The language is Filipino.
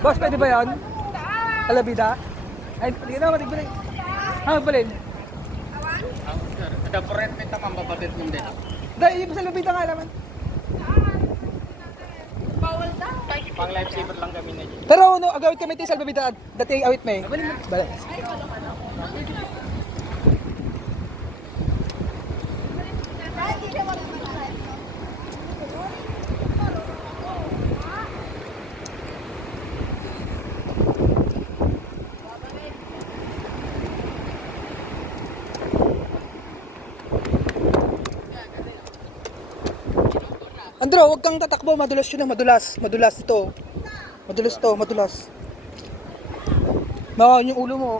Boss, pwede ba yan? Alabida? Ay, hindi na, matigbalin. Ha, magbalin. Ada peret minta mambabatit mo din. Dahil, yung sa alabida nga naman. Bawal daw. Pang lifesaver lang kami na dyan. Pero no, agawit kami tayo sa alabida. Dati awit may. Balin. Andro, huwag kang tatakbo, madulas yun, madulas ito. Madulas to, madulas. Mawawin yung ulo mo.